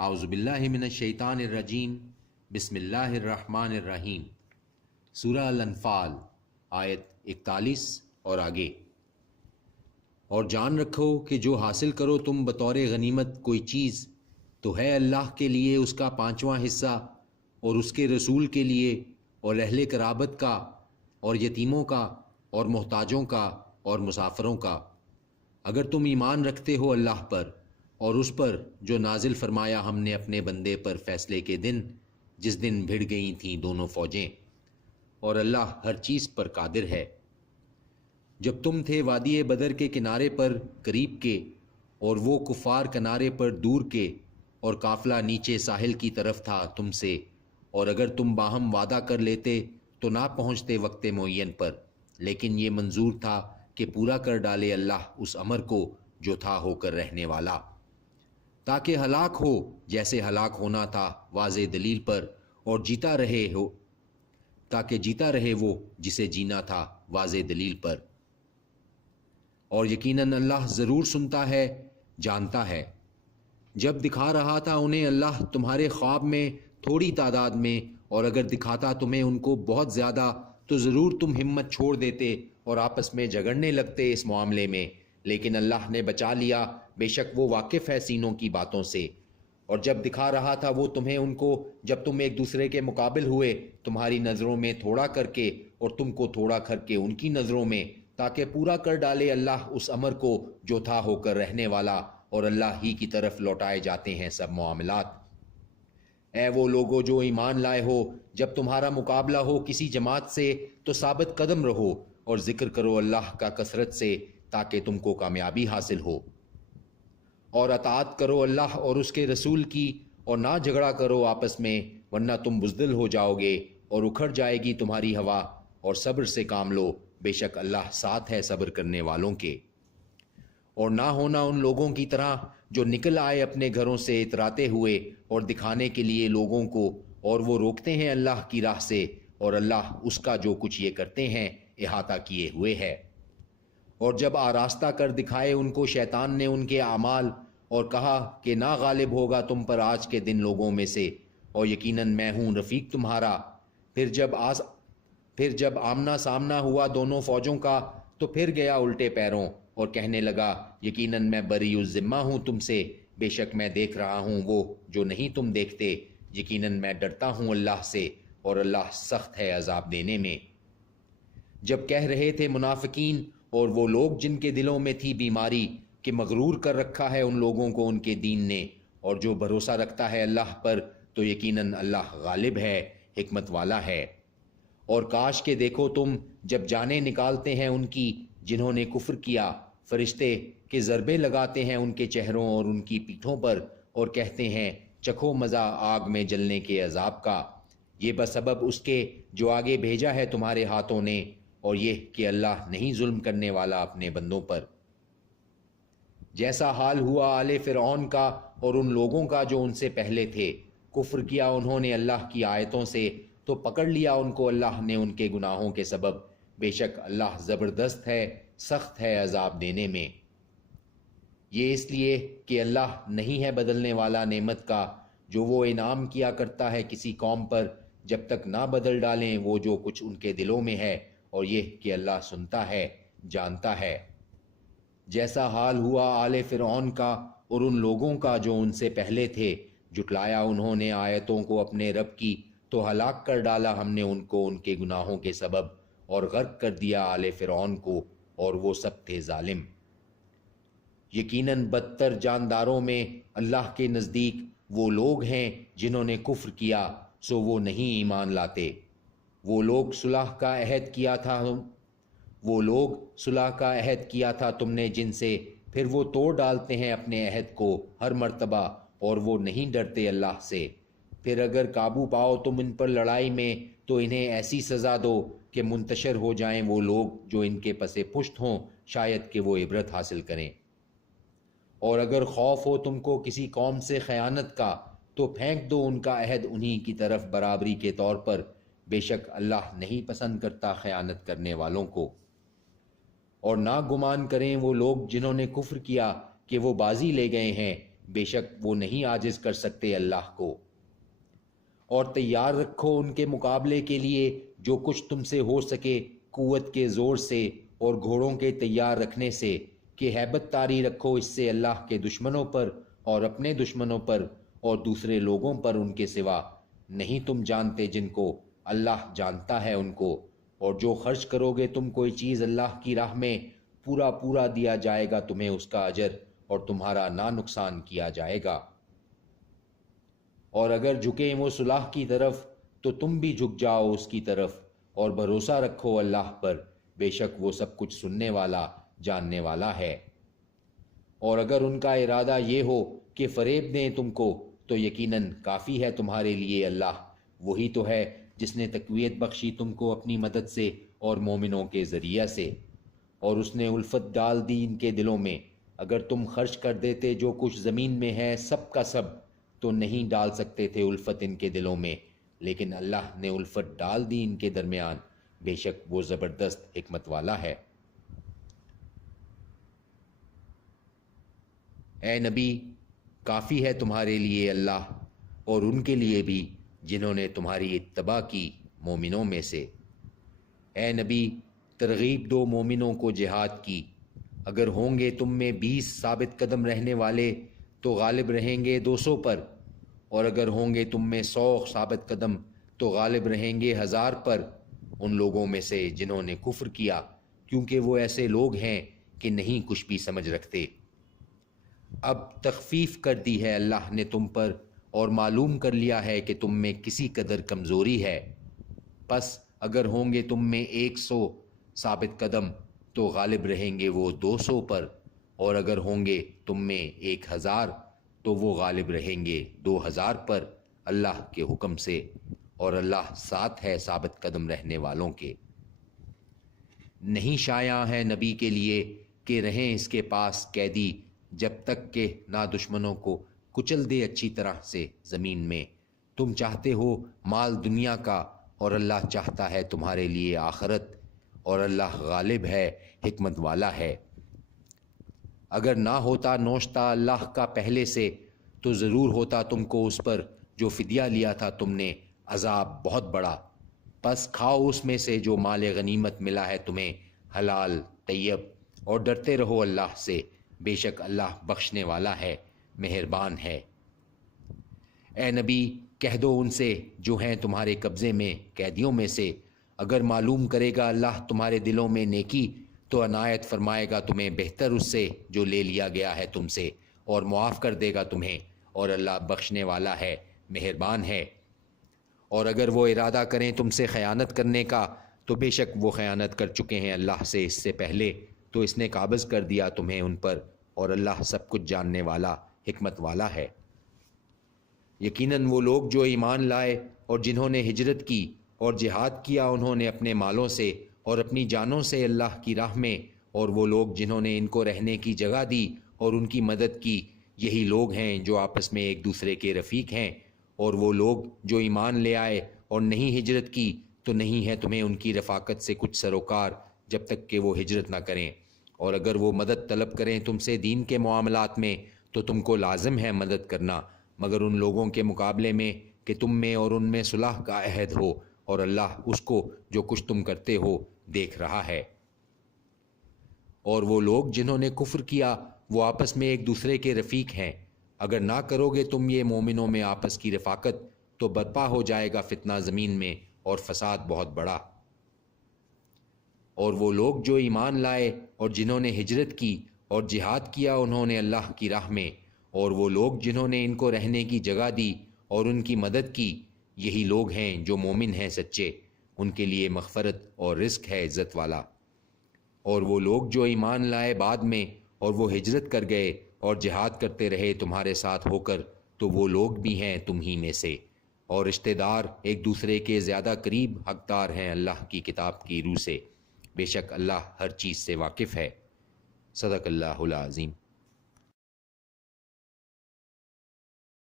اعوذ باللہ من الشیطان الرجیم، بسم اللہ الرحمن الرحیم۔ سورہ الانفال آیت 41 اور آگے۔ اور جان رکھو کہ جو حاصل کرو تم بطور غنیمت کوئی چیز تو ہے اللہ کے لیے اس کا 5واں حصہ، اور اس کے رسول کے لیے، اور اہل قرابت کا، اور یتیموں کا، اور محتاجوں کا، اور مسافروں کا، اگر تم ایمان رکھتے ہو اللہ پر اور اس پر جو نازل فرمایا ہم نے اپنے بندے پر فیصلے کے دن، جس دن بھڑ گئی تھیں دونوں فوجیں، اور اللہ ہر چیز پر قادر ہے۔ جب تم تھے وادی بدر کے کنارے پر قریب کے، اور وہ کفار کنارے پر دور کے، اور قافلہ نیچے ساحل کی طرف تھا تم سے، اور اگر تم باہم وعدہ کر لیتے تو نہ پہنچتے وقت معین پر، لیکن یہ منظور تھا کہ پورا کر ڈالے اللہ اس امر کو جو تھا ہو کر رہنے والا، تاکہ ہلاک ہو جیسے ہلاک ہونا تھا واضح دلیل پر، اور جیتا رہے ہو تاکہ جیتا رہے وہ جسے جینا تھا واضح دلیل پر، اور یقیناً اللہ ضرور سنتا ہے، جانتا ہے۔ جب دکھا رہا تھا انہیں اللہ تمہارے خواب میں تھوڑی تعداد میں، اور اگر دکھاتا تمہیں ان کو بہت زیادہ تو ضرور تم ہمت چھوڑ دیتے اور آپس میں جھگڑنے لگتے اس معاملے میں، لیکن اللہ نے بچا لیا، بے شک وہ واقف ہے سینوں کی باتوں سے۔ اور جب دکھا رہا تھا وہ تمہیں ان کو، جب تم ایک دوسرے کے مقابل ہوئے تمہاری نظروں میں تھوڑا کر کے اور تم کو تھوڑا کر کے ان کی نظروں میں، تاکہ پورا کر ڈالے اللہ اس امر کو جو تھا ہو کر رہنے والا، اور اللہ ہی کی طرف لوٹائے جاتے ہیں سب معاملات۔ اے وہ لوگو جو ایمان لائے ہو، جب تمہارا مقابلہ ہو کسی جماعت سے تو ثابت قدم رہو، اور ذکر کرو اللہ کا کثرت سے تاکہ تم کو کامیابی حاصل ہو، اور اطاعت کرو اللہ اور اس کے رسول کی، اور نہ جھگڑا کرو آپس میں، ورنہ تم بزدل ہو جاؤ گے اور اکھڑ جائے گی تمہاری ہوا، اور صبر سے کام لو، بے شک اللہ ساتھ ہے صبر کرنے والوں کے۔ اور نہ ہونا ان لوگوں کی طرح جو نکل آئے اپنے گھروں سے اتراتے ہوئے اور دکھانے کے لیے لوگوں کو، اور وہ روکتے ہیں اللہ کی راہ سے، اور اللہ اس کا جو کچھ یہ کرتے ہیں احاطہ کیے ہوئے ہے۔ اور جب آراستہ کر دکھائے ان کو شیطان نے ان کے اعمال، اور کہا کہ نہ غالب ہوگا تم پر آج کے دن لوگوں میں سے، اور یقیناً میں ہوں رفیق تمہارا۔ پھر جب آمنا سامنا ہوا دونوں فوجوں کا تو پھر گیا الٹے پیروں، اور کہنے لگا یقیناً میں بری الذمہ ہوں تم سے، بے شک میں دیکھ رہا ہوں وہ جو نہیں تم دیکھتے، یقیناً میں ڈرتا ہوں اللہ سے، اور اللہ سخت ہے عذاب دینے میں۔ جب کہہ رہے تھے منافقین اور وہ لوگ جن کے دلوں میں تھی بیماری کہ مغرور کر رکھا ہے ان لوگوں کو ان کے دین نے، اور جو بھروسہ رکھتا ہے اللہ پر تو یقیناً اللہ غالب ہے، حکمت والا ہے۔ اور کاش کہ دیکھو تم جب جانیں نکالتے ہیں ان کی جنہوں نے کفر کیا، فرشتے کہ ضربے لگاتے ہیں ان کے چہروں اور ان کی پیٹھوں پر، اور کہتے ہیں چکھو مزہ آگ میں جلنے کے عذاب کا، یہ بسبب اس کے جو آگے بھیجا ہے تمہارے ہاتھوں نے، اور یہ کہ اللہ نہیں ظلم کرنے والا اپنے بندوں پر۔ جیسا حال ہوا آل فرعون کا اور ان لوگوں کا جو ان سے پہلے تھے، کفر کیا انہوں نے اللہ کی آیتوں سے تو پکڑ لیا ان کو اللہ نے ان کے گناہوں کے سبب، بے شک اللہ زبردست ہے، سخت ہے عذاب دینے میں۔ یہ اس لیے کہ اللہ نہیں ہے بدلنے والا نعمت کا، جو وہ انعام کیا کرتا ہے کسی قوم پر جب تک نہ بدل ڈالیں وہ جو کچھ ان کے دلوں میں ہے، اور یہ کہ اللہ سنتا ہے، جانتا ہے۔ جیسا حال ہوا آل فرعون کا اور ان لوگوں کا جو ان سے پہلے تھے، جھٹلایا انہوں نے آیتوں کو اپنے رب کی تو ہلاک کر ڈالا ہم نے ان کو ان کے گناہوں کے سبب، اور غرق کر دیا آل فرعون کو، اور وہ سب تھے ظالم۔ یقیناً بدتر جانداروں میں اللہ کے نزدیک وہ لوگ ہیں جنہوں نے کفر کیا سو وہ نہیں ایمان لاتے۔ وہ لوگ صلح کا عہد کیا تھا تم نے جن سے، پھر وہ توڑ ڈالتے ہیں اپنے عہد کو ہر مرتبہ، اور وہ نہیں ڈرتے اللہ سے۔ پھر اگر قابو پاؤ تم ان پر لڑائی میں تو انہیں ایسی سزا دو کہ منتشر ہو جائیں وہ لوگ جو ان کے پس پشت ہوں، شاید کہ وہ عبرت حاصل کریں۔ اور اگر خوف ہو تم کو کسی قوم سے خیانت کا تو پھینک دو ان کا عہد انہی کی طرف برابری کے طور پر، بے شک اللہ نہیں پسند کرتا خیانت کرنے والوں کو۔ اور نہ گمان کریں وہ لوگ جنہوں نے کفر کیا کہ وہ بازی لے گئے ہیں، بے شک وہ نہیں عاجز کر سکتے اللہ کو۔ اور تیار رکھو ان کے مقابلے کے لیے جو کچھ تم سے ہو سکے قوت کے زور سے اور گھوڑوں کے تیار رکھنے سے، کہ ہیبت طاری رکھو اس سے اللہ کے دشمنوں پر اور اپنے دشمنوں پر اور دوسرے لوگوں پر ان کے سوا۔ نہیں تم جانتے جن کو، اللہ جانتا ہے ان کو۔ اور جو خرچ کرو گے تم کوئی چیز اللہ کی راہ میں، پورا پورا دیا جائے گا تمہیں اس کا اجر، اور تمہارا نہ نقصان کیا جائے گا۔ اور اگر جھکیں وہ صلح کی طرف تو تم بھی جھک جاؤ اس کی طرف، اور بھروسہ رکھو اللہ پر، بے شک وہ سب کچھ سننے والا جاننے والا ہے۔ اور اگر ان کا ارادہ یہ ہو کہ فریب دیں تم کو، تو یقیناً کافی ہے تمہارے لیے اللہ، وہی تو ہے جس نے تقویت بخشی تم کو اپنی مدد سے اور مومنوں کے ذریعہ سے، اور اس نے الفت ڈال دی ان کے دلوں میں۔ اگر تم خرچ کر دیتے جو کچھ زمین میں ہے سب کا سب، تو نہیں ڈال سکتے تھے الفت ان کے دلوں میں، لیکن اللہ نے الفت ڈال دی ان کے درمیان، بے شک وہ زبردست حکمت والا ہے۔ اے نبی، کافی ہے تمہارے لیے اللہ، اور ان کے لیے بھی جنہوں نے تمہاری اتباع کی مومنوں میں سے۔ اے نبی، ترغیب دو مومنوں کو جہاد کی۔ اگر ہوں گے تم میں 20 ثابت قدم رہنے والے تو غالب رہیں گے 200 پر، اور اگر ہوں گے تم میں 100 ثابت قدم تو غالب رہیں گے 1000 پر، ان لوگوں میں سے جنہوں نے کفر کیا، کیونکہ وہ ایسے لوگ ہیں کہ نہیں کچھ بھی سمجھ رکھتے۔ اب تخفیف کر دی ہے اللہ نے تم پر، اور معلوم کر لیا ہے کہ تم میں کسی قدر کمزوری ہے۔ پس اگر ہوں گے تم میں 100 ثابت قدم تو غالب رہیں گے وہ 200 پر، اور اگر ہوں گے تم میں 1000 تو وہ غالب رہیں گے 2000 پر، اللہ کے حکم سے، اور اللہ ساتھ ہے ثابت قدم رہنے والوں کے۔ نہیں شایع ہے نبی کے لیے کہ رہیں اس کے پاس قیدی جب تک کہ نہ دشمنوں کو کچل دے اچھی طرح سے زمین میں۔ تم چاہتے ہو مال دنیا کا، اور اللہ چاہتا ہے تمہارے لیے آخرت، اور اللہ غالب ہے، حکمت والا ہے۔ اگر نہ ہوتا نوشتہ اللہ کا پہلے سے، تو ضرور ہوتا تم کو اس پر جو فدیہ لیا تھا تم نے عذاب بہت بڑا۔ پس کھاؤ اس میں سے جو مال غنیمت ملا ہے تمہیں، حلال طیب، اور ڈرتے رہو اللہ سے، بے شک اللہ بخشنے والا ہے، مہربان ہے۔ اے نبی، کہہ دو ان سے جو ہیں تمہارے قبضے میں قیدیوں میں سے، اگر معلوم کرے گا اللہ تمہارے دلوں میں نیکی تو عنایت فرمائے گا تمہیں بہتر اس سے جو لے لیا گیا ہے تم سے، اور معاف کر دے گا تمہیں، اور اللہ بخشنے والا ہے، مہربان ہے۔ اور اگر وہ ارادہ کریں تم سے خیانت کرنے کا، تو بے شک وہ خیانت کر چکے ہیں اللہ سے اس سے پہلے، تو اس نے قابض کر دیا تمہیں ان پر، اور اللہ سب کچھ جاننے والا، حکمت والا ہے۔ یقیناً وہ لوگ جو ایمان لائے اور جنہوں نے ہجرت کی اور جہاد کیا انہوں نے اپنے مالوں سے اور اپنی جانوں سے اللہ کی راہ میں، اور وہ لوگ جنہوں نے ان کو رہنے کی جگہ دی اور ان کی مدد کی، یہی لوگ ہیں جو آپس میں ایک دوسرے کے رفیق ہیں۔ اور وہ لوگ جو ایمان لے آئے اور نہیں ہجرت کی، تو نہیں ہے تمہیں ان کی رفاقت سے کچھ سروکار جب تک کہ وہ ہجرت نہ کریں۔ اور اگر وہ مدد طلب کریں تم سے دین کے معاملات میں، تو تم کو لازم ہے مدد کرنا، مگر ان لوگوں کے مقابلے میں کہ تم میں اور ان میں صلح کا عہد ہو، اور اللہ اس کو جو کچھ تم کرتے ہو دیکھ رہا ہے۔ اور وہ لوگ جنہوں نے کفر کیا وہ آپس میں ایک دوسرے کے رفیق ہیں۔ اگر نہ کرو گے تم یہ مومنوں میں آپس کی رفاقت، تو برپا ہو جائے گا فتنہ زمین میں اور فساد بہت بڑا۔ اور وہ لوگ جو ایمان لائے اور جنہوں نے ہجرت کی اور جہاد کیا انہوں نے اللہ کی راہ میں، اور وہ لوگ جنہوں نے ان کو رہنے کی جگہ دی اور ان کی مدد کی، یہی لوگ ہیں جو مومن ہیں سچے، ان کے لیے مغفرت اور رزق ہے عزت والا۔ اور وہ لوگ جو ایمان لائے بعد میں اور وہ ہجرت کر گئے اور جہاد کرتے رہے تمہارے ساتھ ہو کر، تو وہ لوگ بھی ہیں تم ہی میں سے، اور رشتہ دار ایک دوسرے کے زیادہ قریب حقدار ہیں اللہ کی کتاب کی روح سے، بے شک اللہ ہر چیز سے واقف ہے۔ صدق اللہ العظیم۔